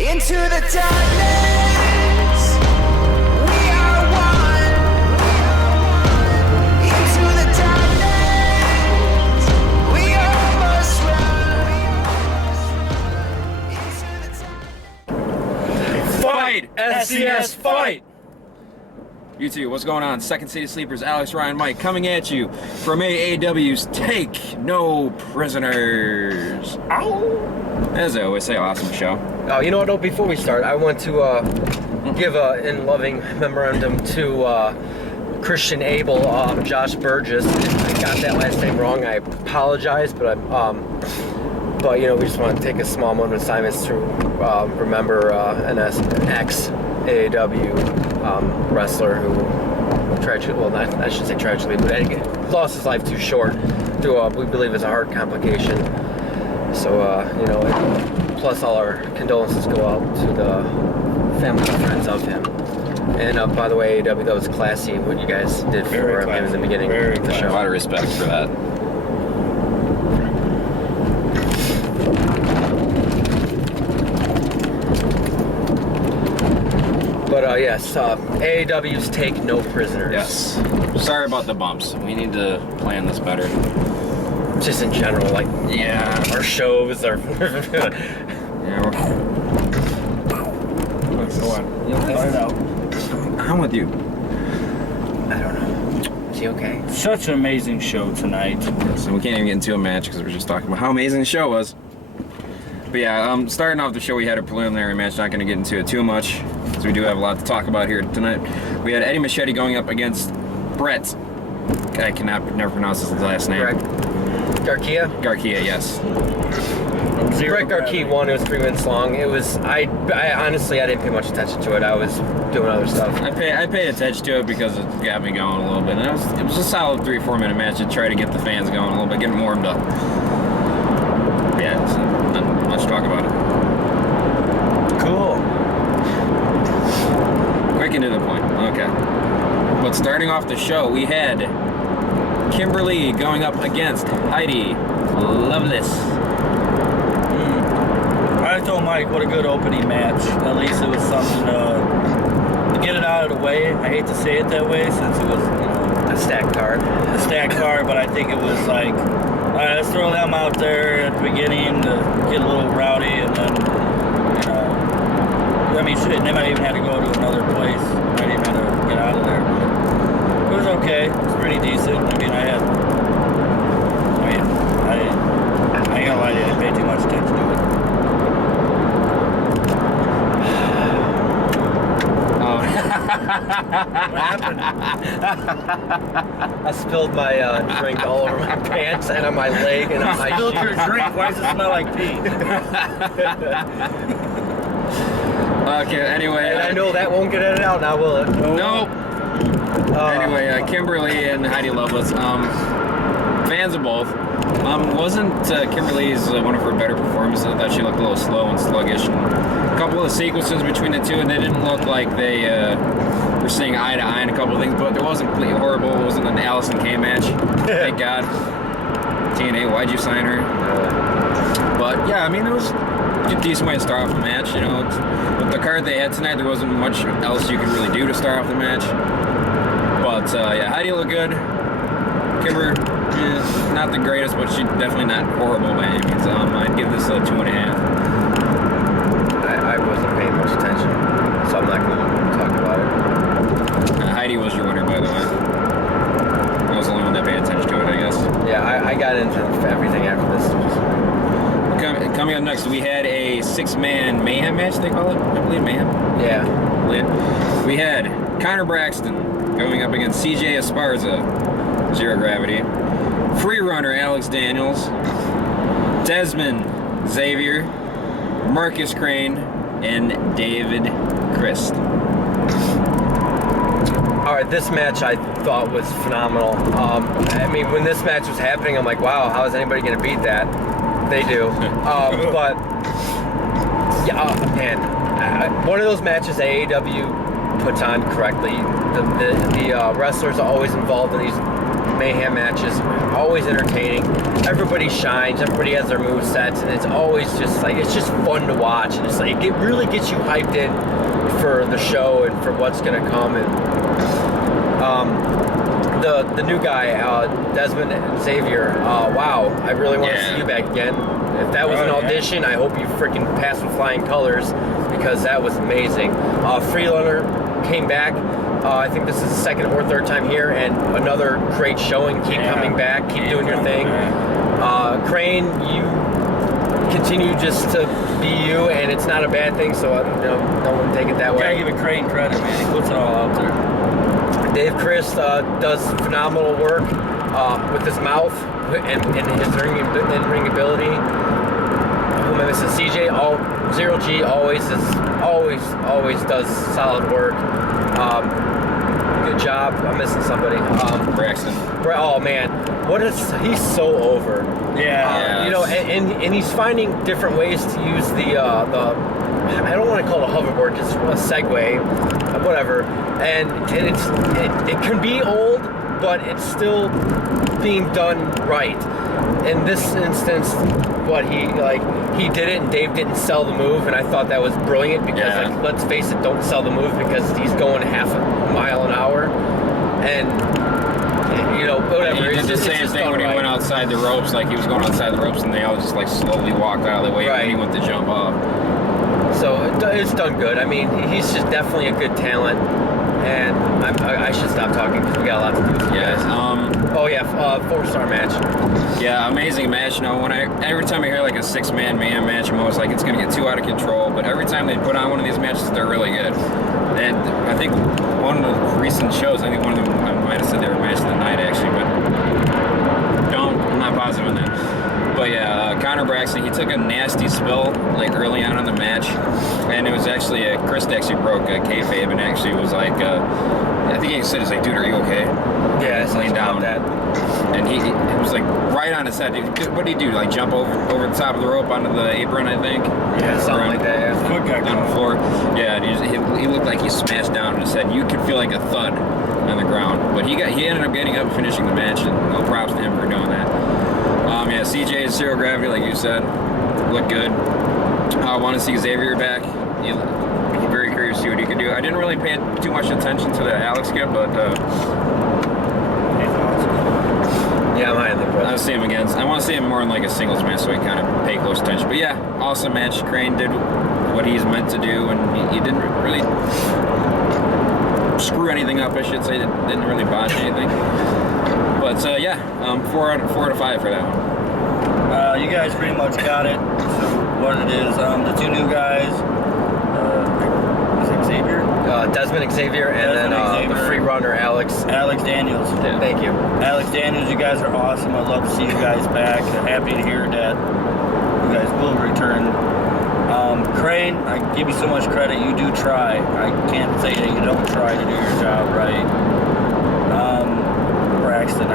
Into the darkness, we are one. Into the darkness, we almost run. Fight! SCS fight! YouTube, what's going on? Second City Sleepers, Alex, Ryan, Mike, coming at you from AAW's Take No Prisoners. Ow! As I always say, awesome show. Oh, you know what? No, before we start, I want to give in loving memorandum to Christian Abel, Josh Burgess. I got that last name wrong. I apologize, but but you know, we just want to take a small moment of silence to remember an ex-AAW wrestler who tragically, well, not, I shouldn't say tragically, but anyway, lost his life too short through we believe it's a heart complication. So you know, plus all our condolences go out to the family and friends of him. And by the way, AEW, that was classy what you guys did for him in the beginning of the show. A lot of respect for that. But yes, AEW's Take No Prisoners. Yes. Sorry about the bumps. We need to plan this better. Just in general, like, yeah, our shows are. Yeah, Go on. Start out. I'm with you. I don't know. Is he okay? Such an amazing show tonight. So we can't even get into a match because we're just talking about how amazing the show was. But yeah, starting off the show, we had a preliminary match. Not going to get into it too much because we do have a lot to talk about here tonight. We had Eddie Machete going up against Brett. I never pronounce his last name. Correct. Garcia? Garcia, yes. Brett Garcia won. It was 3 minutes long. It was. I honestly, I didn't pay much attention to it. I was doing other stuff. I paid attention to it because it got me going a little bit. And it was a solid 3-4 minute match to try to get the fans going a little bit, get them warmed up. Yeah, so not much to talk about it. Cool. Quick and to the point. Okay. But starting off the show, we had Kimberly going up against Heidi Lovelace. I told Mike what a good opening match. At least it was something to get it out of the way. I hate to say it that way since it was, you know, A stacked card. a stacked card, but I think it was like, all right, let's throw them out there at the beginning to get a little rowdy, and then, you know, I mean, shit, they might even have to go to another place. Might even have to get out of there. But it was okay. It was pretty decent. I mean, I ain't gonna lie to you, I didn't pay too much attention to it. What happened? I spilled my drink all over my pants and on my leg and on my Spilled your shoes. drink. Why does it smell like pee? Okay, anyway. And I know that won't get edited out now, will it? Nope. Anyway, Kimberly and Heidi Lovelace, fans of both. Wasn't Kimberly's one of her better performances? I thought she looked a little slow and sluggish. And a couple of sequences between the two, and they didn't look like they were seeing eye to eye in a couple of things, but it wasn't completely horrible. It wasn't an Allison Kay match. Thank God. TNA, why'd you sign her? But yeah, I mean, it was a decent way to start off the match. You know, with the card they had tonight, there wasn't much else you could really do to start off the match. But yeah, Heidi looked good. Kimber, not the greatest, but she's definitely not horrible by any means. I'd give this a 2.5. I wasn't paying much attention, so I'm not going to talk about it. Heidi was your winner, by the way. I was the only one that paid attention to it, I guess. Yeah, I got into everything after this. Coming up next, we had a 6-man mayhem match, they call it? I believe mayhem. Yeah. We had Connor Braxton going up against CJ Esparza, Zero Gravity. Free runner Alex Daniels. Desmond Xavier. Marcus Crane. And David Christ. Alright, this match I thought was phenomenal. I mean, when this match was happening, I'm like, wow, how is anybody going to beat that? They do. But, yeah, man, one of those matches AEW puts on correctly. The wrestlers are always involved in these mayhem matches, always entertaining. Everybody shines, everybody has their move sets, and it's always just like, it's just fun to watch, and it's like, it really gets you hyped in for the show and for what's gonna come. And the new guy, Desmond Xavier, wow, I really want to see you back again. If that was an audition, I hope you freaking passed with flying colors, because that was amazing. Freelander came back. I think this is the second or third time here, and another great showing. Keep coming back, keep doing your thing. Crane, you continue just to be you, and it's not a bad thing, so I don't take it that way. Gotta give it Crane credit, man. He puts it all out there. Dave Chris does phenomenal work with his mouth and his ring ability. Who am I missing? CJ, Zero G always does solid work. Good job. I'm missing somebody. Braxton. Oh man, he's so over. Yeah. You know, and he's finding different ways to use the I don't want to call it a hoverboard, just a Segway, whatever. And it can be old, but it's still being done right. In this instance, he did it, and Dave didn't sell the move, and I thought that was brilliant because, like, let's face it, don't sell the move because he's going half a mile an hour, and whatever. He did the same thing when he went outside the ropes, like he was going outside the ropes, and they all just like slowly walked out of the way when he went to jump off. So it's done good. I mean, he's just definitely a good talent, and I should stop talking because we got a lot to do with you guys. 4-star match. Yeah, amazing match. You know, every time I hear like a 6-man match, I'm always like, it's gonna get too out of control. But every time they put on one of these matches, they're really good. And I think one of the recent shows, I think one of them, I might have said they were match of the night actually, but I'm not positive on that. But yeah, Connor Braxton, he took a nasty spill like early on in the match, and it was actually Chris actually broke kayfabe and actually was like, I think he said, "He's like, dude, are you okay?" Yeah, it's laying down. that. And he was like right on his head. What did he do? Like jump over the top of the rope onto the apron, I think. Yeah, something like that. Yeah. Good guy Down the floor. Yeah, and he looked like he smashed down on his head. You could feel like a thud on the ground, but he ended up getting up and finishing the match, and no props to him for doing that. CJ's Zero Gravity, like you said, looked good. I want to see Xavier back. I'm very curious to see what he can do. I didn't really pay too much attention to the Alex skip, but Yeah, I'm high in the I'll see him again. I want to see him more in like a singles match, so I kind of pay close attention. But yeah, awesome match. Crane did what he's meant to do, and he didn't really screw anything up, I should say. Didn't really botch anything. But 4 out of 5 for that one. You guys pretty much got it. So what it is, the two new guys, is it Xavier? Desmond Xavier, and then the free runner Alex Daniels. Yeah. Thank you. Alex Daniels, you guys are awesome. I'd love to see you guys back. Happy to hear that you guys will return. Crane, I give you so much credit. You do try. I can't say that you don't try to do your job right. Braxton,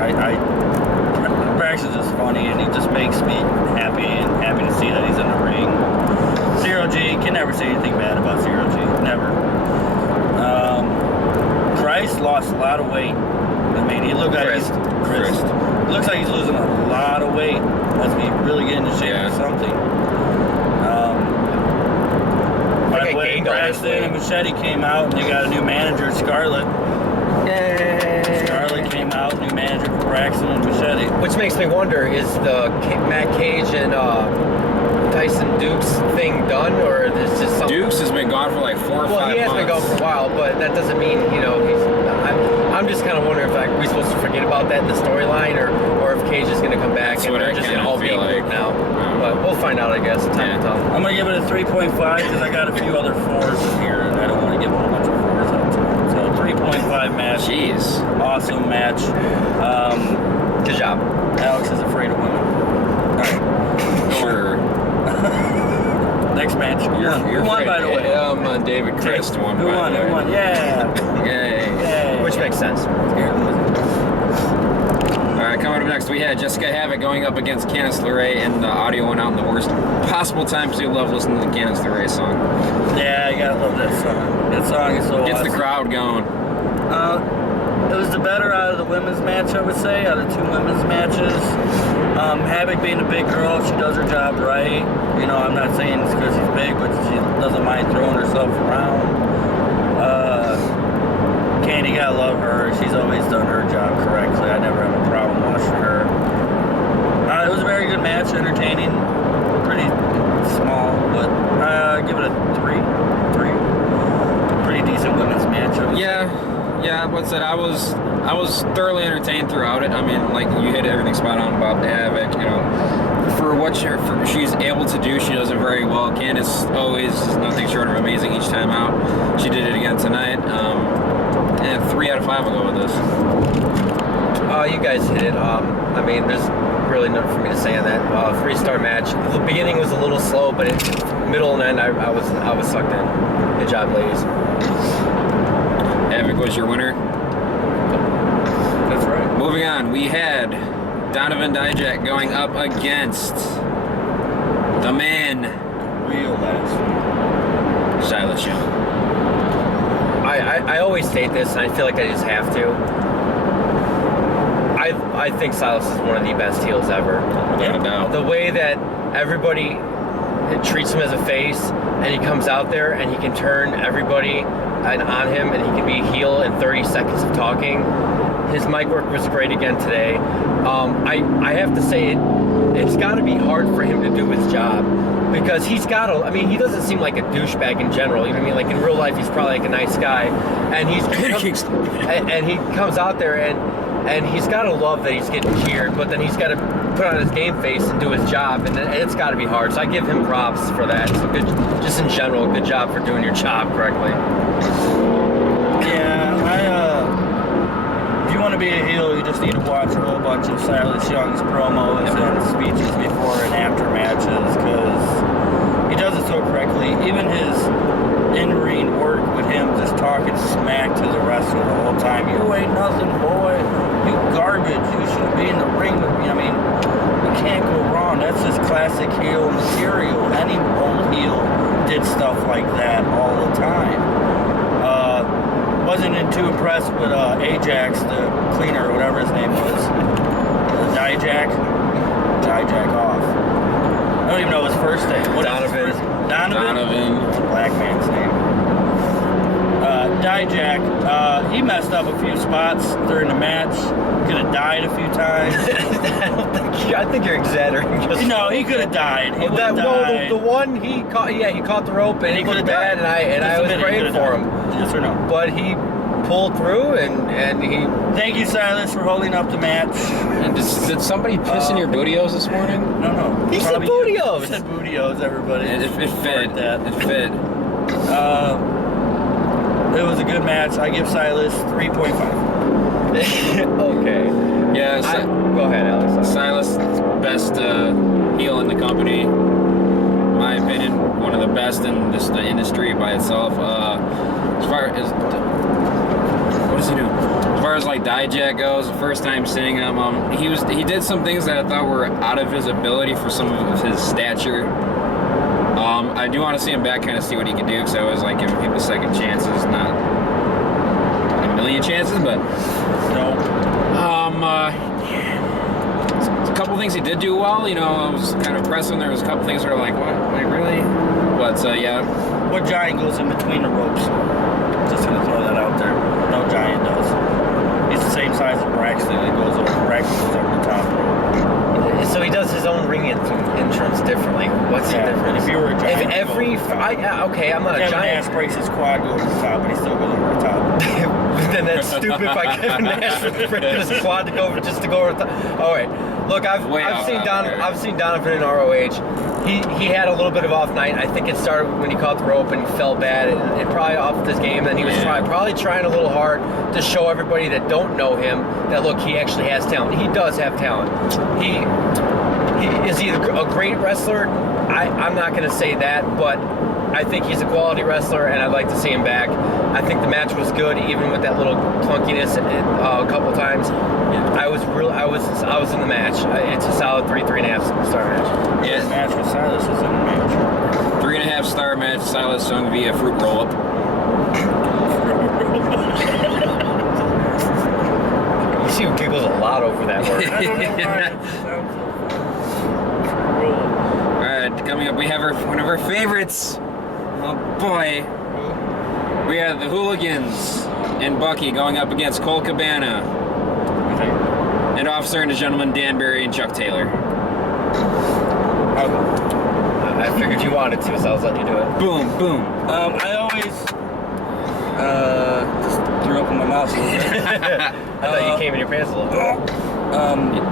Braxton's just funny, and he just makes me happy to see that he's in the ring. Zero G, can never say anything bad about Zero G. Never. Christ lost a lot of weight. I mean, he looked like Christ. He looks like he's losing a lot of weight. Must be really getting into shape or something. By the way, Braxton and Machete came out, and they got a new manager, Scarlett. Scarlett came out, new manager for Braxton and Machete. Which makes me wonder, is the Matt Cage and Tyson Dukes thing done, or is this just something? Dukes has been gone for like 4 or 5 months. Well, he has been gone for a while, but that doesn't mean, he's... I'm just kind of wondering if we're supposed to forget about that in the storyline, or if Cage is going to come back. That's and what they're I just kinda going to all be feel like. group now. But we'll find out, I guess. Time will tell. I'm going to give it a 3.5 because I got a few other 4s in here, and I don't want to give a whole bunch of 4s out. So 3.5 match. Jeez. Awesome match. Good job. Alex is afraid of women. All right. Sure. Next match. You're Who won, by the way? David Christ won. Who won? Who won? Yeah. Yay. Yay. Which makes sense. Alright, coming up next, we had Jessica Havoc going up against Candice LeRae, and the audio went out in the worst possible time because you love listening to the Candice LeRae song. Yeah, you gotta love that song. That song is so Gets awesome. the crowd going. It was the better out of the women's match, I would say, out of 2 women's matches. Havoc being a big girl, she does her job right. You know, I'm not saying it's because she's big, but she doesn't mind throwing herself around. Candy, gotta love her. She's always done her job correctly. I never have a problem watching her. It was a very good match, entertaining, pretty small, but give it a 3. Pretty decent women's match. I would say. Yeah. What's that? I was thoroughly entertained throughout it. I mean, like you hit everything spot on about the Havoc. You know, for what she's able to do, she does it very well. Candice always is nothing short of amazing each time out. She did it again tonight. And 3 out of 5 will go with this. You guys hit it. I mean, there's really nothing for me to say on that. 3-star match. The beginning was a little slow, but middle and end, I was sucked in. Good job, ladies. Havoc was your winner. That's right. Moving on, we had Donovan Dijak going up against the man, Real last. Silas Young. I always state this, and I feel like I just have to. I think Silas is one of the best heels ever. Without a doubt. The way that everybody treats him as a face, and he comes out there and he can turn everybody on him, and he can be a heel in 30 seconds of talking. His mic work was great again today. I have to say, it's got to be hard for him to do his job. Because he's got a, I mean, he doesn't seem like a douchebag in general. You know what I mean? Like in real life, he's probably like a nice guy, and he comes out there and he's got to love that he's getting cheered, but then he's got to put on his game face and do his job, and it's got to be hard. So I give him props for that. So good, just in general, good job for doing your job correctly. Yeah, if you want to be a heel, you just need to watch a whole bunch of Silas Young's promos and speeches before and after matches, because he does it so correctly. Even his in-ring work with him just talking smack to the wrestler the whole time. You ain't nothing, boy. You garbage. You should be in the ring with me. I mean, you can't go wrong. That's just classic heel material. Any old heel did stuff like that all the time. Wasn't too impressed with Ajax, the cleaner, or whatever his name was. Dijak off. I don't even know his first name. What Donovan. is his first? Donovan? It's a black man's name. Dijak, he messed up a few spots during the match. Could have died a few times. I think you're exaggerating. No, he could have died. He Well, died. the one he caught the rope and he coulda looked bad, died. and I was Just admit it, he praying coulda for died. him. Yes or no? But he pulled through, and he. Thank you, Silas, for holding up the match. And did somebody piss in your bootios this morning? No. He said Probably bootios. He said bootios, everybody. It fit. Heard that. It fit. It was a good match. I give Silas 3.5. Okay. Yeah, Go ahead, Alex. Silas, best heel in the company. In my opinion, one of the best in the industry by itself. As far as what does he do? As far as like Dijak goes, the first time seeing him, he did some things that I thought were out of his ability for some of his stature. I do want to see him back, kind of see what he can do, because I always like giving people second chances, not a million chances, but No. a couple things he did do well. You know, I was kind of pressing. There was a couple things that were like, what? Wait, really? But yeah, What giant goes in between the ropes? Just gonna throw that out there. No giant does. He's the same size as Braxton. Braxton goes over the top rope. So he does his own ring entrance differently. What's the difference? If you were a giant, If every, okay, I'm not a Kevin giant. Nash breaks his quad, go over the top, but he still goes over the top. Then that's stupid by Kevin Nash breaking his quad to go over the top. All right, look, I've seen Donovan in ROH. He had a little bit of off night. I think it started when he caught the rope and he felt bad, and probably off this game. And he was probably trying a little hard to show everybody that don't know him that look, he actually has talent. He does have talent. Is he a great wrestler? I'm not going to say that, but I think he's a quality wrestler, and I'd like to see him back. I think the match was good, even with that little clunkiness a couple times. I was in the match. It's a solid 3.5 star match. Yeah, the match with Silas was in the match. 3.5 star match. Silas Young via fruit roll up. see who giggles a lot over that word. I don't know why it sounds so fun. All right, coming up, we have one of our favorites. Oh boy, we have the Hooligans and Bucky going up against Colt Cabana and Officer and a Gentleman Dan Barry and Chuck Taylor. I figured you wanted to, so I was letting you do it. Boom, boom. I always just threw up in my mouth a little bit. I thought you came in your pants a little bit.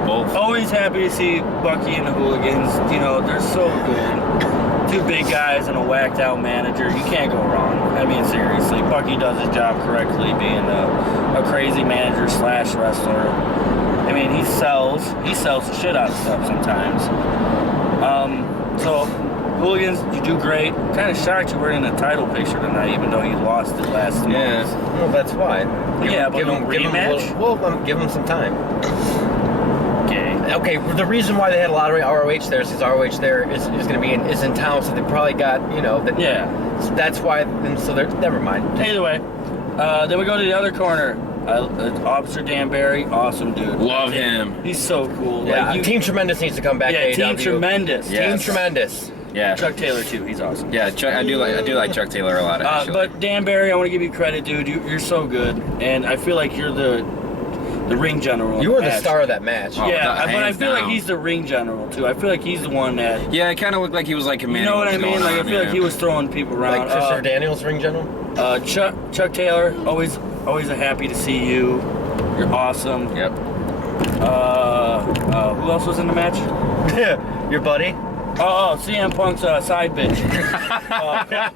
Both. Always happy to see Bucky and the Hooligans. You know, they're so good. Two big guys and a whacked out manager. You can't go wrong. I mean, seriously, Bucky does his job correctly, being a crazy manager / wrestler. I mean, he sells the shit out of stuff sometimes. So, Hooligans, you do great. Kind of shocked you were in a title picture tonight, even though you lost the last Yeah. month. Well, that's why. Yeah, but no rematch? Give them some time. Okay. Okay, the reason why they had a lot of ROH there is because ROH there is going to be is in town, so they probably got, Yeah. that's why, and so they're, never mind. Either way, then we go to the other corner. Officer Dan Barry, awesome dude. Love him. He's so cool. Yeah, Like, Team Tremendous needs to come back yeah, to Team AEW. Tremendous. Yeah. Team Tremendous. Yeah. Chuck Taylor too. He's awesome. Yeah, Chuck, I do like Chuck Taylor a lot. Actually. But Dan Barry, I want to give you credit, dude. You're so good, and I feel like you're the ring general. You were the match. star of that match. Oh, Yeah, but I hands feel like down. he's the ring general too. I feel like he's the one that. Yeah, it kind of looked like he was like You commanding. know what I what's mean? going Like I on, feel like yeah. he was throwing people around. Like Christopher Daniels, ring general. Chuck Taylor, always happy to see you. You're awesome. Yep. Who else was in the match? Your buddy. Oh, CM Punk's side bitch.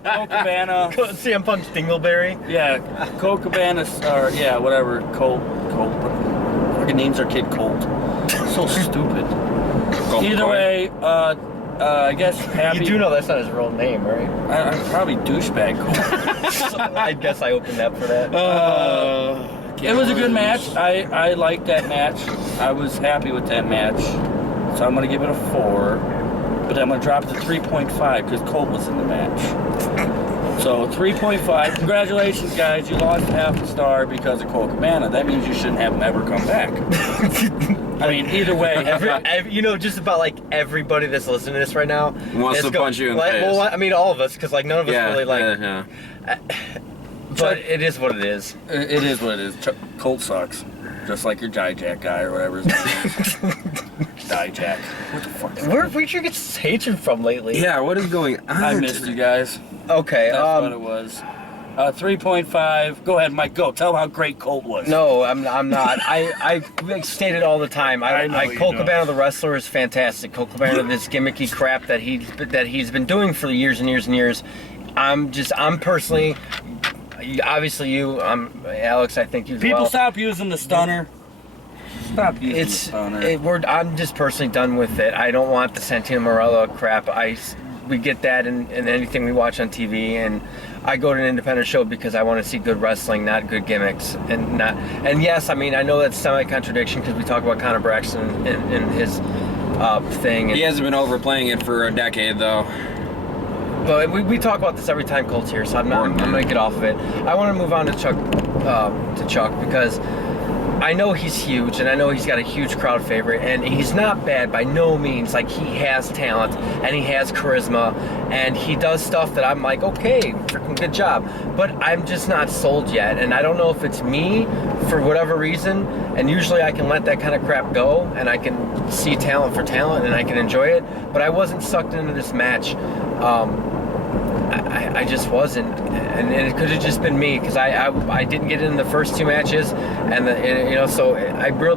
Colt Cabana. CM Punk's Dingleberry. Yeah, Colt Cabana, or yeah, whatever. Colt. Fucking names our kid Colt. So stupid. Colt Either McCoy. way, I guess happy. You do know that's not his real name, right? I'm probably douchebag Colt. I guess I opened up for that. It was a good match. I liked that match. I was happy with that match. So I'm gonna give it a 4. But I'm gonna drop it to 3.5 because Colt was in the match. So 3.5. Congratulations, guys. You lost half a star because of Colt Cabana. That means you shouldn't have him ever come back. I mean, either way. Just about like everybody that's listening to this right now Wants is to punch you in the face. Well, I mean, all of us, because like none of us Yeah, really like. yeah. But it is what it is. It is what it is. Colt sucks. Just like your Dijak guy or whatever his name is. Dijak. What the fuck? Where'd you get this hatred from lately? Yeah, what is going on? I missed you guys. Okay. That's what it was. 3.5. Go ahead, Mike. Go. Tell them how great Colt was. No, I'm not. I state it all the time. I know you Colt don't. Cabana, the wrestler, is fantastic. Colt Cabana, this gimmicky crap that he's been doing for years and years and years. I'm personally, obviously you, Alex. I think you. as People well. stop using the stunner. Stop using the stunner. I'm just personally done with it. I don't want the Santino Marella crap. We get that in anything we watch on TV, and I go to an independent show because I want to see good wrestling, not good gimmicks, and yes, I mean I know that's semi-contradiction because we talk about Conor Braxton and his thing. He hasn't been overplaying it for a decade, though. But we talk about this every time Colt's here, so I'm gonna get off of it. I want to move on to Chuck because I know he's huge, and I know he's got a huge crowd favorite, and he's not bad by no means. Like, he has talent, and he has charisma, and he does stuff that I'm like, okay, freaking good job. But I'm just not sold yet, and I don't know if it's me for whatever reason, and usually I can let that kind of crap go, and I can see talent for talent, and I can enjoy it, but I wasn't sucked into this match. I just wasn't, and it could have just been me because I didn't get in the first 2 matches, so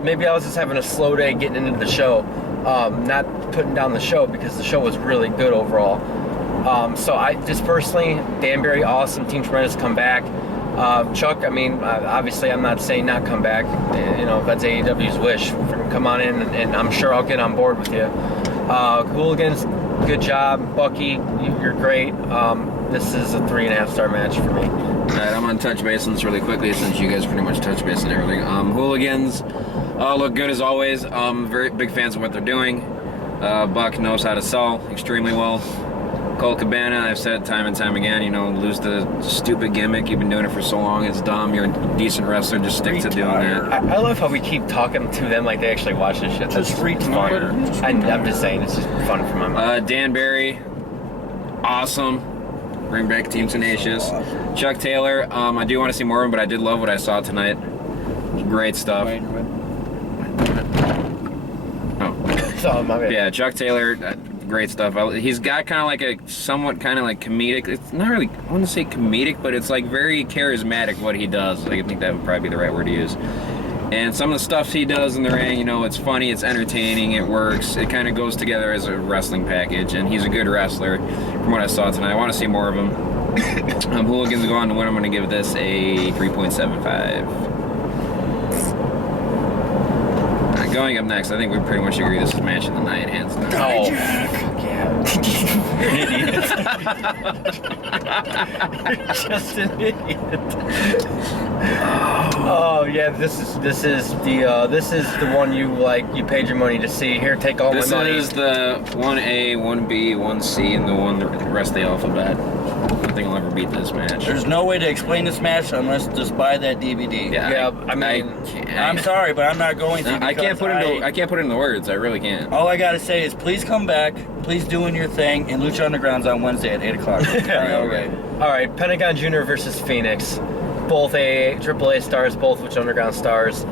maybe I was just having a slow day getting into the show, not putting down the show because the show was really good overall. So I just personally, Dan Barry, awesome, Team Tremendous, come back. Chuck, I mean, obviously I'm not saying not come back. That's AEW's wish. Come on in, and I'm sure I'll get on board with you. Hooligans, good job. Bucky, you're great. This is a 3.5-star match for me. All right, I'm gonna touch base on this really quickly since you guys pretty much touched base on everything. Hooligans look good as always. Very big fans of what they're doing. Buck knows how to sell extremely well. Colt Cabana, I've said it time and time again, you know, lose the stupid gimmick. You've been doing it for so long. It's dumb. You're a decent wrestler. Just stick to doing that. I love how we keep talking to them like they actually watch this shit. That's Just retire. fun. I'm just saying, it's just fun for my mind. Dan Barry, awesome. Bring back Team Tenacious. Chuck Taylor, I do want to see more of him, but I did love what I saw tonight. Great stuff. Oh. So, my bad. Yeah, Chuck Taylor, great stuff. He's got kind of like a somewhat kind of like comedic. It's not really, I wouldn't say comedic, but it's like very charismatic what he does. Like, I think that would probably be the right word to use. And some of the stuff he does in the ring, you know, it's funny, it's entertaining, it works. It kind of goes together as a wrestling package, and he's a good wrestler from what I saw tonight. I want to see more of him. Hooligans go on to win. I'm going to give this a 3.75. Going up next, I think we pretty much agree this is match of the night, hands down. Oh, yeah. Just an idiot. Oh yeah, this is the one you like. You paid your money to see. Here, take all This my money. is the 1A, 1B, 1C, and the rest of the alphabet. I don't think I'll ever beat this match. There's no way to explain this match unless just buy that DVD. Yeah, I mean, I'm sorry, but I'm not going to. I can't put it into words. I really can't. All I gotta say is please come back, please doing your thing, and Lucha Underground's on Wednesday at 8 o'clock. Okay. all right. Pentagon Jr. versus Phoenix, both AAA stars, both Lucha Underground stars.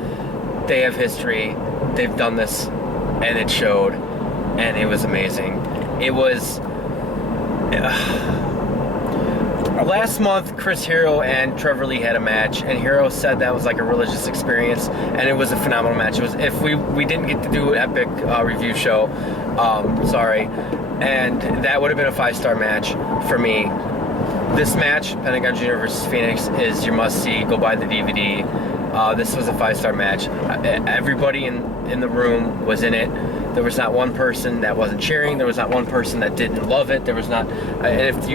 They have history. They've done this, and it showed, and it was amazing. It was. Last month, Chris Hero and Trevor Lee had a match, and Hero said that was like a religious experience, and it was a phenomenal match. It was, if we didn't get to do an epic review show, sorry, and that would have been a 5-star match for me. This match, Pentagon Jr. versus Phoenix, is your must-see. Go buy the DVD. This was a 5-star match. Everybody in the room was in it. There was not one person that wasn't cheering. There was not one person that didn't love it. There was not. And if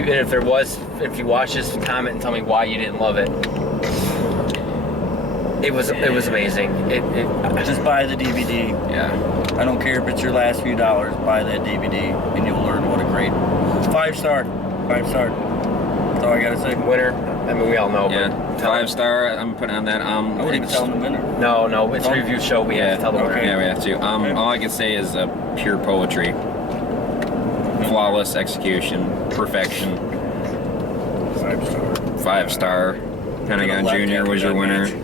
you watch this, comment and tell me why you didn't love it. It was amazing. Just buy the DVD. Yeah. I don't care if it's your last few dollars. Buy that DVD, and you'll learn what a great 5-star. 5-star. That's all I gotta say. Winner. I mean, we all know. Yeah. But tell 5-star. I'm putting on that. I wouldn't even tell them the winner. No, it's a review show. We have to tell the winner. Okay. Yeah, we have to. All I can say is pure poetry. Flawless execution. Perfection. 5-star. 5-star. Pentagon Jr. was your winner. Match.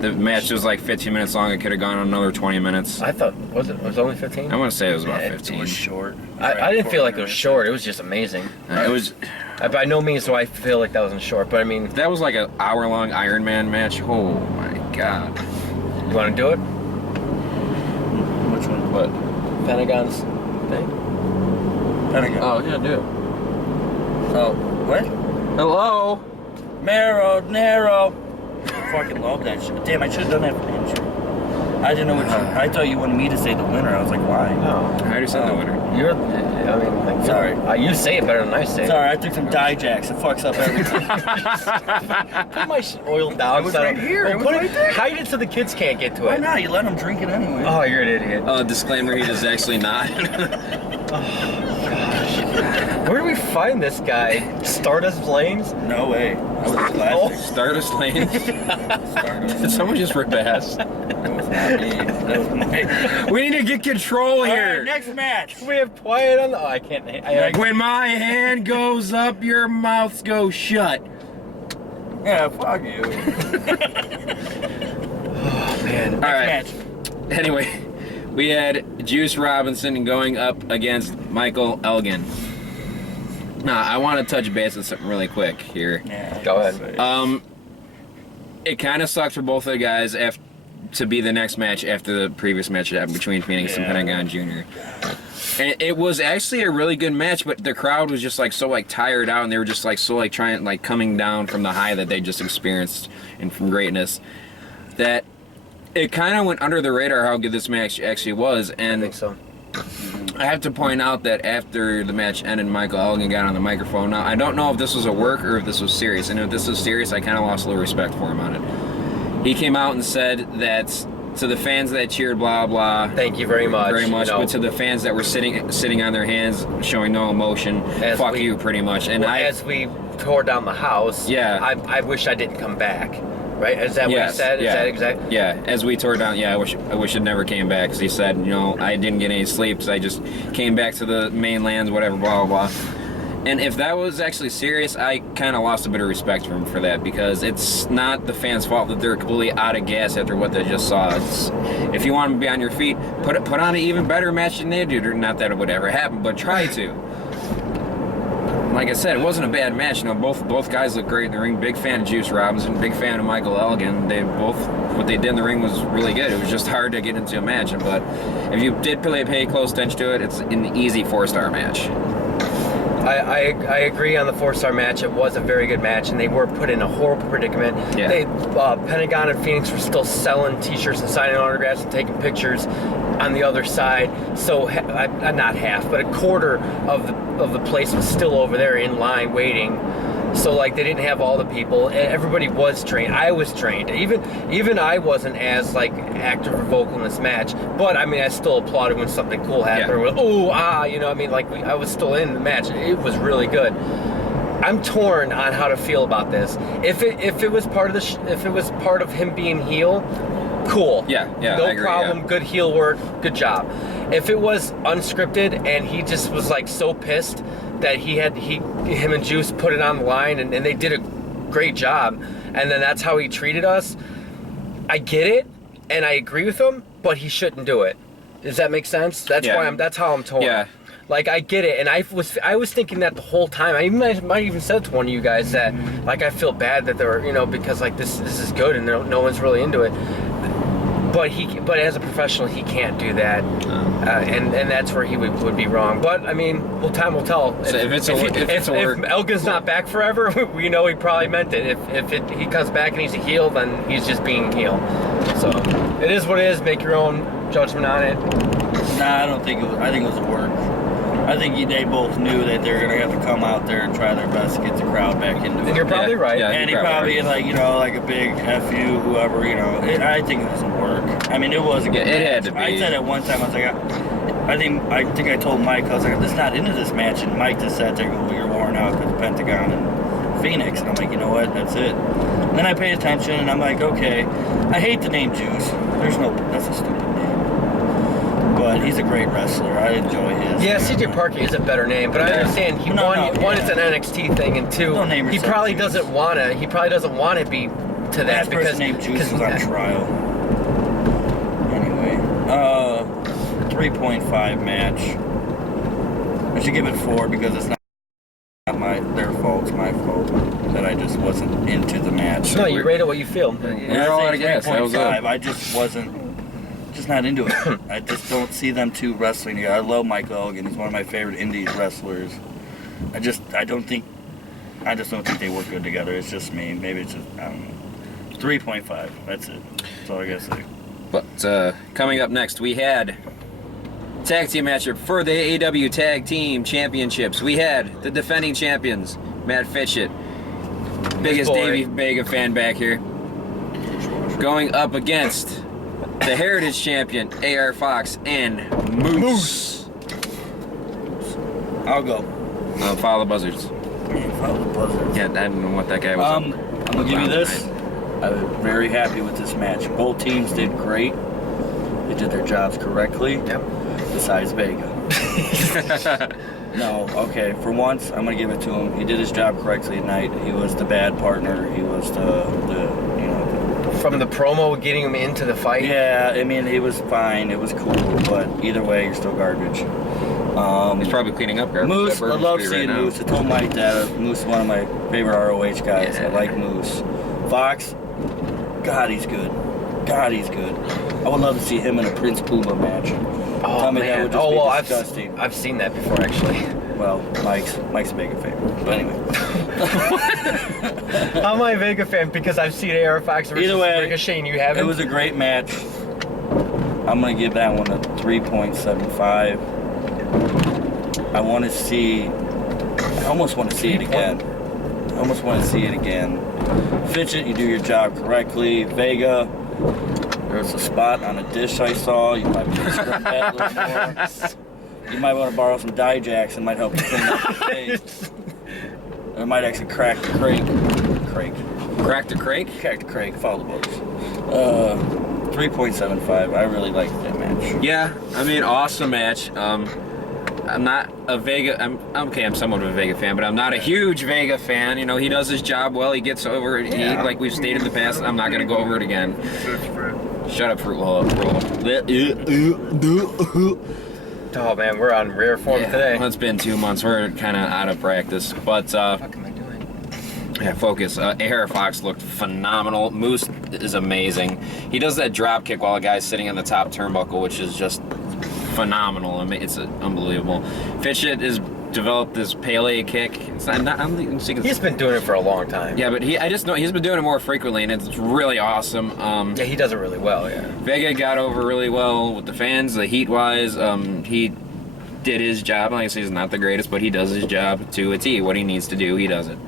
The match was like 15 minutes long. It could have gone on another 20 minutes. I thought it was only 15. I want to say it was about Yeah, 15. It was short. I didn't feel like it was short. It was just amazing. It was. By no means do I feel like that wasn't short, but I mean, That was like an hour-long Iron Man match. Oh my god. you want to do it? Which one? What? Pentagon's thing? Pentagon. Oh yeah, do. Oh, what? Hello. Narrow. I fucking love that shit. Damn, I should have done that for the intro. I didn't know what I thought you wanted me to say the winner. I was like, why? No. I already said the winner. You're. I mean, like, Sorry. You say it better than I say it. Sorry, I took some Dijaks. It fucks up everything. Put my oil down. It was right here. It was Put right there. Hide it so the kids can't get to Why it. not? You let them drink it anyway. Oh, you're an idiot. Disclaimer: he does actually not. Where do we find this guy? Stardust Flames? No way. I was glad. Oh. Stardust Lane. Stardust. Did someone just rip ass? That was not me. That was me. We need to get control All here. right, next match. We have quiet on the. Oh, I can't. When my hand goes up, your mouth goes shut. Yeah, fuck you. Oh man. All right. Next match. Anyway, we had Juice Robinson going up against Michael Elgin. Now, I want to touch base on something really quick here. Yeah. Go ahead. It kind of sucked for both of the guys to be the next match after the previous match that happened between Phoenix and Pentagon Jr. And it was actually a really good match, but the crowd was just like so like tired out, and they were just like so like trying like coming down from the high that they just experienced and from greatness, that it kind of went under the radar how good this match actually was. I And think so. I have to point out that after the match ended, Michael Elgin got on the microphone. Now, I don't know if this was a work or if this was serious. And if this was serious, I kind of lost a little respect for him on it. He came out and said that to the fans that cheered, blah blah. Thank you very much. Very much. you know. But to the fans that were sitting on their hands, showing no emotion, As fuck we- you, pretty much. And Well, as we tore down the house, Yeah. I wish I didn't come back. Right? Is that what Yes, you said? yeah. Is that exact? Yeah, as we tore down, I wish it never came back, because he said, I didn't get any sleep because I just came back to the mainlands, whatever, blah, blah, blah. And if that was actually serious, I kind of lost a bit of respect for him for that, because it's not the fans' fault that they're completely out of gas after what they just saw. If you want them to be on your feet, put on an even better match than they did. Or not that it would ever happen, but try to. Like I said, it wasn't a bad match. Both guys look great in the ring. Big fan of Juice Robinson, big fan of Michael Elgin. What they did in the ring was really good. It was just hard to get into a match, but if you did pay close attention to it, it's an easy 4-star match. I agree on the 4-star match. It was a very good match, and they were put in a horrible predicament. Yeah. Pentagon and Phoenix were still selling T-shirts and signing autographs and taking pictures on the other side. So not half, but a quarter of the place was still over there in line waiting. So like they didn't have all the people, and everybody was trained. I was trained. Even I wasn't as like active or vocal in this match, but I mean I still applauded when something cool happened. Yeah. Or I was still in the match. It was really good. I'm torn on how to feel about this. If it was part of if it was part of him being heel, cool. Yeah, No I agree, problem. yeah. Good heel work. Good job. If it was unscripted and he just was like so pissed that him and Juice put it on the line and they did a great job, and then that's how he treated us, I get it and I agree with him, but he shouldn't do it. Does that make sense? That's Yeah. that's how I'm torn. Yeah. Like I get it, and I was thinking that the whole time. I might even said to one of you guys that like I feel bad that they're because like this is good and no one's really into it. But as a professional, he can't do that, and that's where he would be wrong. But I mean, time will tell. So if Elgin's not back forever, we know he probably meant it. If he comes back and he's a heel, then he's just being heel. So it is what it is. Make your own judgment on it. Nah, I don't think it was. I think it was a work. I think they both knew that they were gonna have to come out there and try their best to get the crowd back into it. And you're probably right. Yeah. And he You're probably probably like a big F you, whoever, I think it was a work. I mean, it was a good Yeah, it had match. to be. I said at one time, I was like, I think I told Mike, I was like, this not into this match. And Mike just sat there and go, you're worn out because Pentagon and Phoenix. And I'm like, you know what, that's it. And then I paid attention and I'm like, okay, I hate the name Juice. That's a stupid name. But he's a great wrestler. I enjoy his. Yeah, CJ Parker is a better name, but I Yeah. understand one, it's an NXT thing, and two, Don't name he yourself probably Juice. doesn't wanna. He probably doesn't want to be to that Last because person named Juice was because- on trial. Anyway, 3.5 match. I should give it 4 because it's not their fault. It's my fault that I just wasn't into the match. No, you rate it what you feel. We're all out of gas. That was 3.5. it. I just wasn't. Just not into it. I just don't see them two wrestling together. I love Michael Elgin. He's one of my favorite indie wrestlers. I just don't think they work good together. It's just me. Maybe it's just, I don't know. 3.5. That's it. That's all I gotta say. But coming up next, we had tag team matchup for the AEW Tag Team Championships. We had the defending champions, Matt Fitchett, biggest boy. Davey Vega fan back here, going up against the Heritage Champion, AR Fox, and Moose. I'll go. Follow the buzzards. Follow the buzzards. Yeah, I don't know what that guy was. I'm gonna give you this. I was very happy with this match. Both teams did great. They did their jobs correctly. Yep. Besides Vega. No, okay. For once, I'm gonna give it to him. He did his job correctly tonight. He was the bad partner. He was the From the promo getting him into the fight. yeah. I mean, it was fine. It was cool. But either way, you're still garbage. He's probably cleaning up garbage. Moose, That I Burgess love Street seeing right now. Moose. I told Mike that Moose is one of my favorite ROH guys. Yeah. I like Moose. Fox, God, he's good. God, he's good. I would love to see him in a Prince Puma match. Oh Tell me man. that would just Oh be well, disgusting. I've seen that before actually. Well, Mike's a Vega fan. But anyway. I'm a Vega fan because I've seen AR Fox versus Either way, Ricochet, and you haven't. It was a great match. I'm going to give that one a 3.75. I almost want to see it again. Fitchett, you do your job correctly. Vega, There was a spot on a dish I saw. You might want to scrub that a little more. You might want to borrow some Dijaks. It might help you clean up the face. It might actually crack the crate. Crack the crake? Crack the crate. Follow the books. 3.75. I really liked that match. Yeah, I mean, awesome match. I'm not a Vega. I'm somewhat of a Vega fan, but I'm not a huge Vega fan. You know, he does his job well. He gets over it. Yeah. Like we've stated in the past, I'm not gonna go over it again. Shut up, Fruit Roll. Oh man, we're on rare form today. Well, it's been 2 months. We're kind of out of practice, but What am I doing? yeah, focus. AR Fox looked phenomenal. Moose is amazing. He does that drop kick while a guy's sitting on the top turnbuckle, which is just phenomenal. I mean, it's unbelievable. Fitchett has developed this Pele kick. It's not, I don't think it's, He's been doing it for a long time. yeah, but I just know he's been doing it more frequently, and it's really awesome. Yeah, he does it really well. Yeah. Vega got over really well with the fans, the heat-wise. He did his job. Like I say, he's not the greatest, but he does his job to a T. What he needs to do, he does it.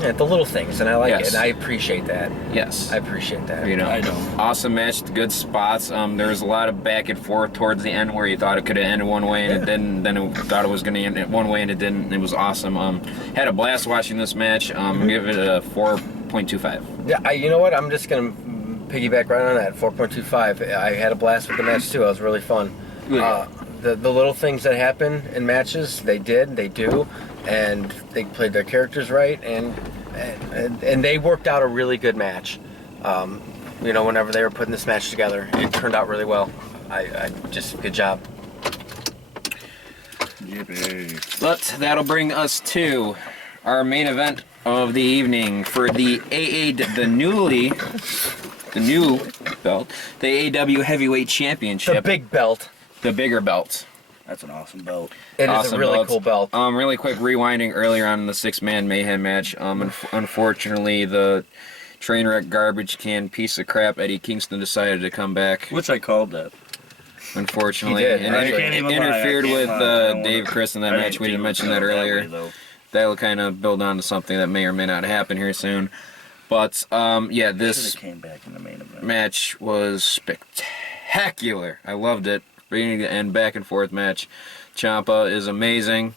Yeah, the little things, and I like Yes. it. And I appreciate that. Yes. I appreciate that. You know, I don't. awesome match, good spots. There was a lot of back and forth towards the end where you thought it could have ended one way and it didn't. Then it thought it was going to end one way and it didn't. It was awesome. Had a blast watching this match. Give it a 4.25. Yeah, you know what? I'm just gonna piggyback right on that. 4.25. I had a blast with the match too. It was really fun. The little things that happen in matches, they do, and they played their characters right, and they worked out a really good match. You know, whenever they were putting this match together, it turned out really well. I just good job. Yippee. But that'll bring us to our main event of the evening for the new belt, the AEW Heavyweight Championship. The big belt. The bigger belt. That's an awesome belt. It is Awesome a really belt. cool belt. Really quick, rewinding earlier on in the six-man mayhem match. Unfortunately, the train wreck garbage can piece of crap Eddie Kingston decided to come back. Which I called that. Unfortunately, He did. and I can't even lie. interfered I can't with lie. I don't Dave wanna- Chris in that I match. didn't We didn't think mention it that was way, earlier. though. That'll kind of build on to something that may or may not happen here soon. But yeah, this Should've came back in the main event. match was spectacular. I loved it. Beginning to end, back and forth match. Ciampa is amazing.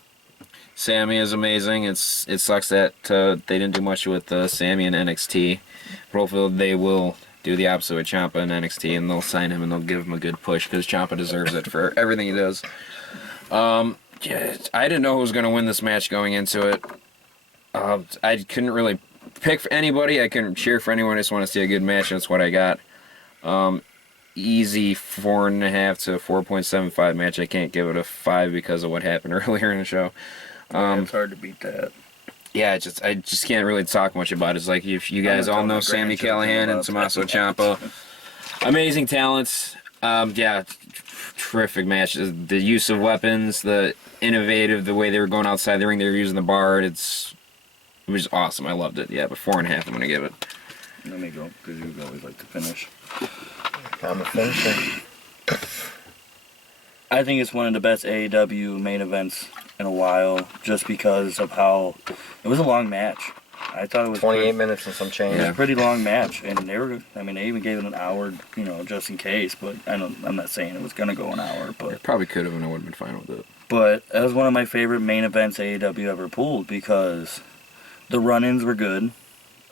Sammy is amazing. It sucks that they didn't do much with Sammy in NXT. But hopefully they will do the opposite with Ciampa in NXT, and they'll sign him and they'll give him a good push because Ciampa deserves it for everything he does. Yeah, I didn't know who was going to win this match going into it. I couldn't really pick for anybody. I couldn't cheer for anyone. I just want to see a good match, and that's what I got. Easy 4.5 to 4.75 match. I can't give it a 5 because of what happened earlier in the show. It's hard to beat that. Yeah, I just can't really talk much about it. It's like if you guys all know Sammy Callahan and Tommaso Ciampa, amazing talents. Yeah, terrific match. The use of weapons, the innovative, the way they were going outside the ring, they were using the bar. It was awesome. I loved it. Yeah, but 4.5. I'm gonna give it. Let me go, because you always like to finish. I'm a finisher. I think it's one of the best AEW main events in a while, just because of how it was a long match. I thought it was 28 minutes and some change. It was a pretty long match, and they even gave it an hour, just in case. But I'm not saying it was gonna go an hour, but It probably could have, and I would have been fine with it. But that was one of my favorite main events AEW ever pulled because the run-ins were good.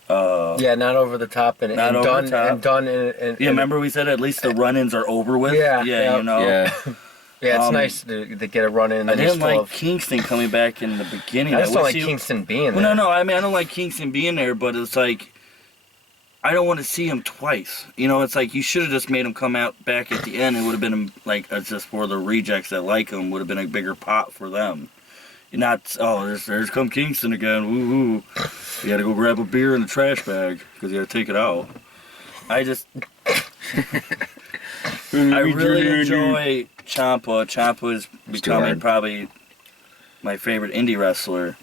Yeah, not over the top and, Not and over done the top. and done in Yeah, remember we said at least the run-ins are over with? Yeah, Yeah, yeah. Yeah. Yeah, it's Um, nice to get a run in. I And just didn't full like of, Kingston coming back in the beginning. I just don't wish like he- Kingston being Well, there. no, I mean, I don't like Kingston being there, but it's like, I don't want to see him twice. It's like you should have just made him come out back at the end. It would have been like, it's just for the rejects that like him, would have been a bigger pot for them. You're not, there's come Kingston again, woo-hoo. You gotta go grab a beer in the trash bag, because you gotta take it out. I really enjoy Ciampa. Ciampa is becoming hard. probably my favorite indie wrestler,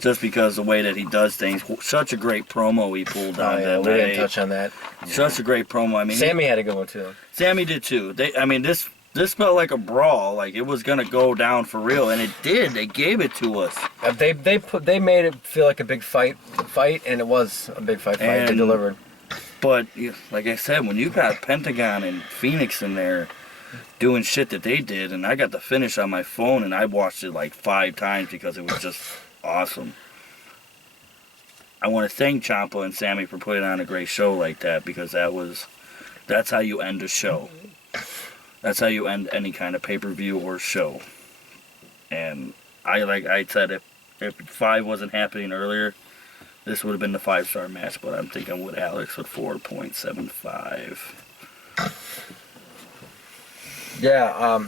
just because the way that he does things. Such a great promo he pulled Oh, on yeah, that we didn't night. touch on that. Such a great promo. I mean, Sammy had a good one too. Sammy did too. This felt like a brawl. Like it was gonna go down for real, and it did. They gave it to us. They made it feel like a big fight, and it was a big fight. They And- delivered. But like I said, when you got Pentagon and Phoenix in there doing shit that they did, and I got the finish on my phone, and I watched it like 5 times because it was just awesome. I want to thank Ciampa and Sammy for putting on a great show like that, because that's how you end a show. That's how you end any kind of pay-per-view or show. And like I said, if 5 wasn't happening earlier, this would have been the 5-star match, but I'm thinking with Alex with 4.75. Yeah,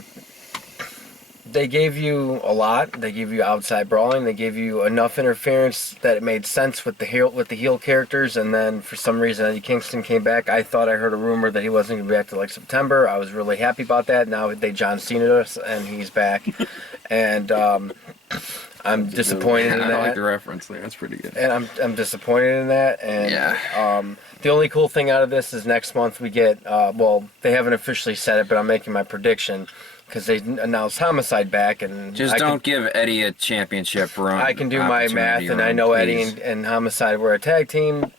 they gave you a lot. They gave you outside brawling. They gave you enough interference that it made sense with the heel characters. And then for some reason, Eddie Kingston came back. I thought I heard a rumor that he wasn't going to be back till like September. I was really happy about that. Now they John Cena us, and he's back. And I'm disappointed in I that. like the reference there. That's pretty good. And I'm disappointed in that. And the only cool thing out of this is next month we get, well, they haven't officially said it, but I'm making my prediction because they announced Homicide back. And Just don't give Eddie a championship run. I can do my math, and I run, know please. Eddie and Homicide were a tag team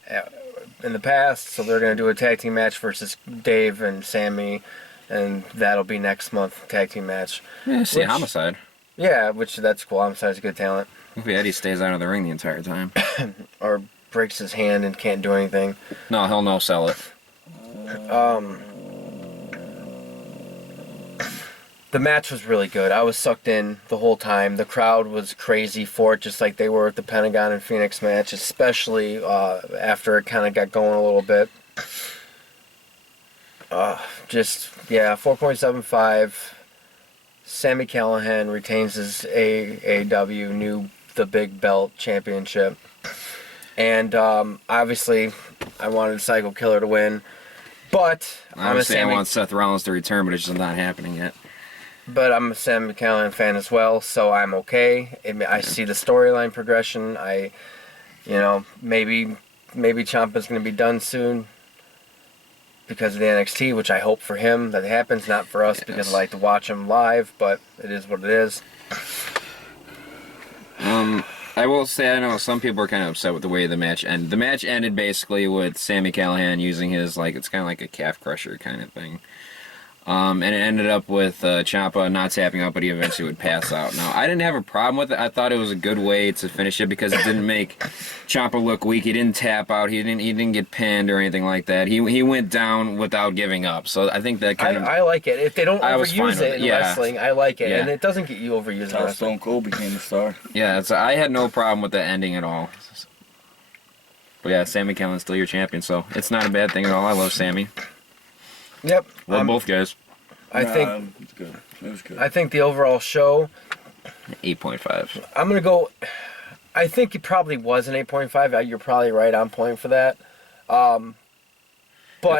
in the past, so they're going to do a tag team match versus Dave and Sammy, and that'll be next month, tag team match. Yeah, see Homicide. Yeah, which that's cool. Homicide's a good talent. Hopefully Eddie stays out of the ring the entire time. Or breaks his hand and can't do anything. No, he'll no-sell it. The match was really good. I was sucked in the whole time. The crowd was crazy for it, just like they were at the Pentagon and Phoenix match, especially after it kind of got going a little bit. 4.75. Sami Callihan retains his AEW the big belt championship. And obviously, I wanted Psycho Killer to win. But Obviously, I want Seth Rollins to return, but it's just not happening yet. But I'm a Sam Callihan fan as well, so I'm okay. I see the storyline progression. Maybe Ciampa's going to be done soon because of the NXT, which I hope for him that happens, not for us because I like to watch him live, but it is what it is. I will say, I know some people are kind of upset with the way the match ended. The match ended basically with Sami Callihan using his, it's kind of like a calf crusher kind of thing. And it ended up with Ciampa not tapping out, but he eventually would pass out. Now, I didn't have a problem with it. I thought it was a good way to finish it because it didn't make Ciampa look weak. He didn't tap out. He didn't get pinned or anything like that. He went down without giving up. So I think that kind of... I like it. If they don't I was fine overuse with it in wrestling, I like it. Yeah. And it doesn't get you overused in That's how wrestling. Stone Cold became a star. Yeah, I had no problem with the ending at all. But yeah, Sami Callihan's still your champion, so it's not a bad thing at all. I love Sami. Yep. Love both guys. I think it's good. It was good. I think the overall show, 8.5. I'm going to go... I think it probably was an 8.5. You're probably right on point for that. But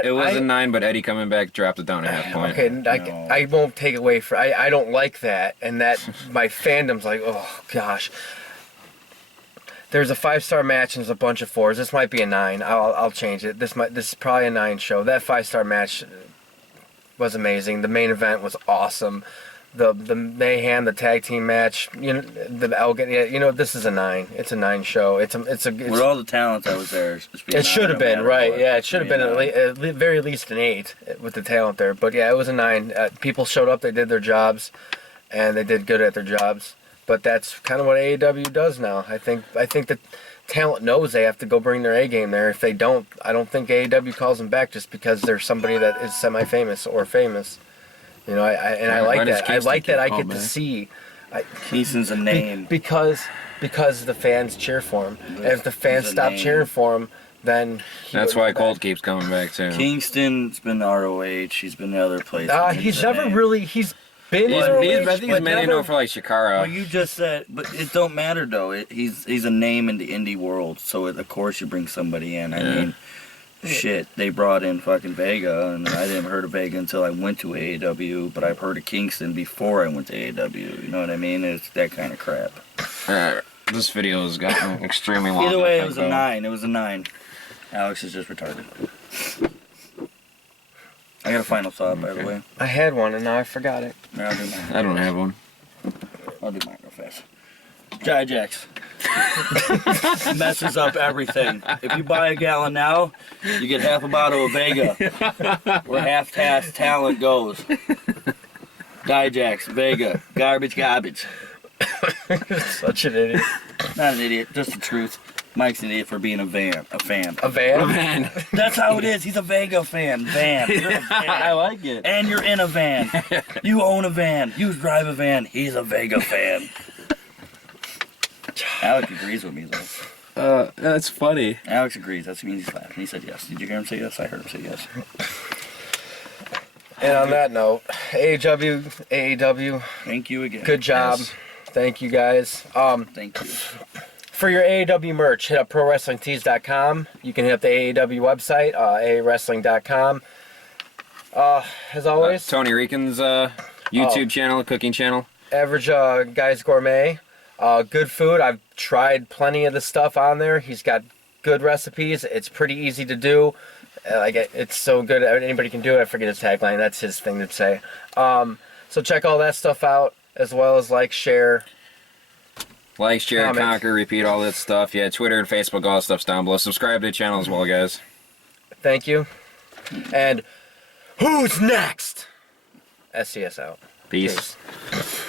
It was a 9, but Eddie coming back dropped it down a half point. Okay, I won't take away for... I don't like that, and that my fandom's like, oh, gosh. There's a 5-star match and there's a bunch of 4s. This might be a 9. I'll change it. This is probably a 9 show. That 5-star match was amazing. The main event was awesome. The Mayhem, the tag team match, the Elgin. Yeah, this is a 9. It's a 9 show. It's with all the talent that was there, it should have been right. Yeah, it should have been at very least an 8 with the talent there. But yeah, it was a 9. People showed up. They did their jobs, and they did good at their jobs. But that's kind of what AEW does now. I think that talent knows they have to go bring their A game there. If they don't, I don't think AEW calls them back just because there's somebody that is semi-famous or famous. I like that. I like that I get to see. Kingston's a name. Because the fans cheer for him. And if the fans He's a stop name. cheering for him, then That's why Colt keeps coming back, too. Kingston's been ROH. He's been the other place. He's never really. He's been. I ROH, think he's but mainly never- known for, Shikara. Well, you just said, but it don't matter though. He's a name in the indie world, so of course you bring somebody in. I mean, shit, they brought in fucking Vega, and I didn't heard of Vega until I went to AEW, but I've heard of Kingston before I went to AEW. You know what I mean? It's that kind of crap. This video has gotten extremely long. Either way, I it was think, a though. 9. It was a 9. Alex is just retarded. I got a final thought, by the way. I had one and now I forgot it. No, I'll do mine. I don't have one. I'll do mine real fast. Dijax. Messes up everything. If you buy a gallon now, you get half a bottle of Vega. Where half talent goes. Dijax, Vega, garbage. Such an idiot. Not an idiot, just the truth. Mike's an idiot for being a fan. A van? Man, That's how it is. He's a Vega fan. Van. You're a I van. like it. And you're in a van. You own a van. You drive a van. He's a Vega fan. Alex agrees with me though. That's funny. Alex agrees. That means he's laughing. He said yes. Did you hear him say yes? I heard him say yes. And on that note, AEW, Thank you again. good job. Yes. Thank you guys. Thank you. For your AEW merch, hit up ProWrestlingTees.com. You can hit up the AEW website, AWrestling.com. As always, Tony Rican's YouTube channel, cooking channel. Average Guys Gourmet. Good food. I've tried plenty of the stuff on there. He's got good recipes. It's pretty easy to do. It's so good. Anybody can do it. I forget his tagline. That's his thing to say. So check all that stuff out, as well as like, share. Like, share, Comment. conquer, repeat, all that stuff. Yeah, Twitter and Facebook, all that stuff's down below. Subscribe to the channel as well, guys. Thank you. And who's next? SCS out. Peace. Peace.